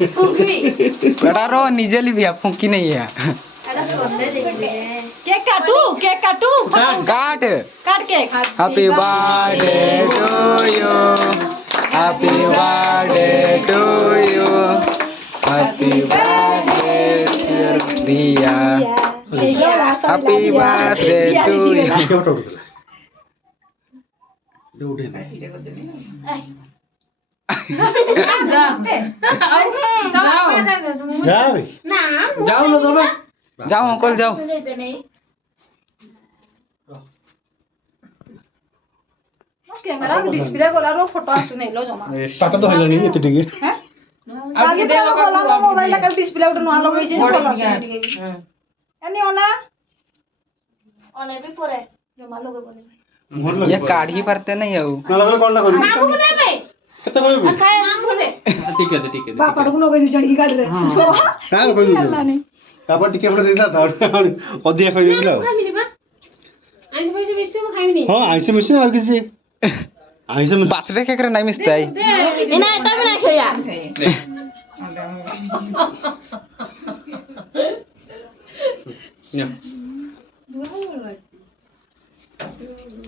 बेटा रो निजे ली भैया फूंकी नहीं है केक काटू काट काट cake happy birthday to you happy birthday to you happy birthday दिया हैप्पी बर्थडे टू यू जाओ अंकल जाओ कैमरा डिस्प्ले गलारो फोटो आसु नै लो जमा पाटा तो हेलानी एते टिके काली तो गलानो मोबाइल ला काली डिस्प्ले उठ नुआ लगै जे एनी ओना ओने भी परे जमा लगै बने ये काढ़ी भरते नहीं है ना लगल कोन ना करू बाबू को दे बे केते कहबी खाए मां को दे ठीक है ठीक है बापा को नगै जड़ी काट रे का कहू कापा टिके हमरे देता था अधिया कहि दिला खाबी रे बा आइस पैसे बेचते मो खाबी नहीं हां आइसे मिशन और किसी आइसे में बर्थडे केक रे नहीं मिसता है एना एटा बना खया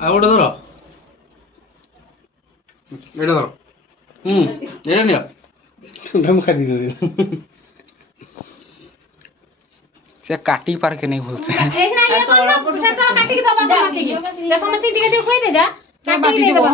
आउट धरो एटा धरो एटा निया हम खा दी से काटी पार के नहीं बोलते एक ना ये तो से तो काटी के दबा समझती के समझती के खोई दे जा काटी के दबा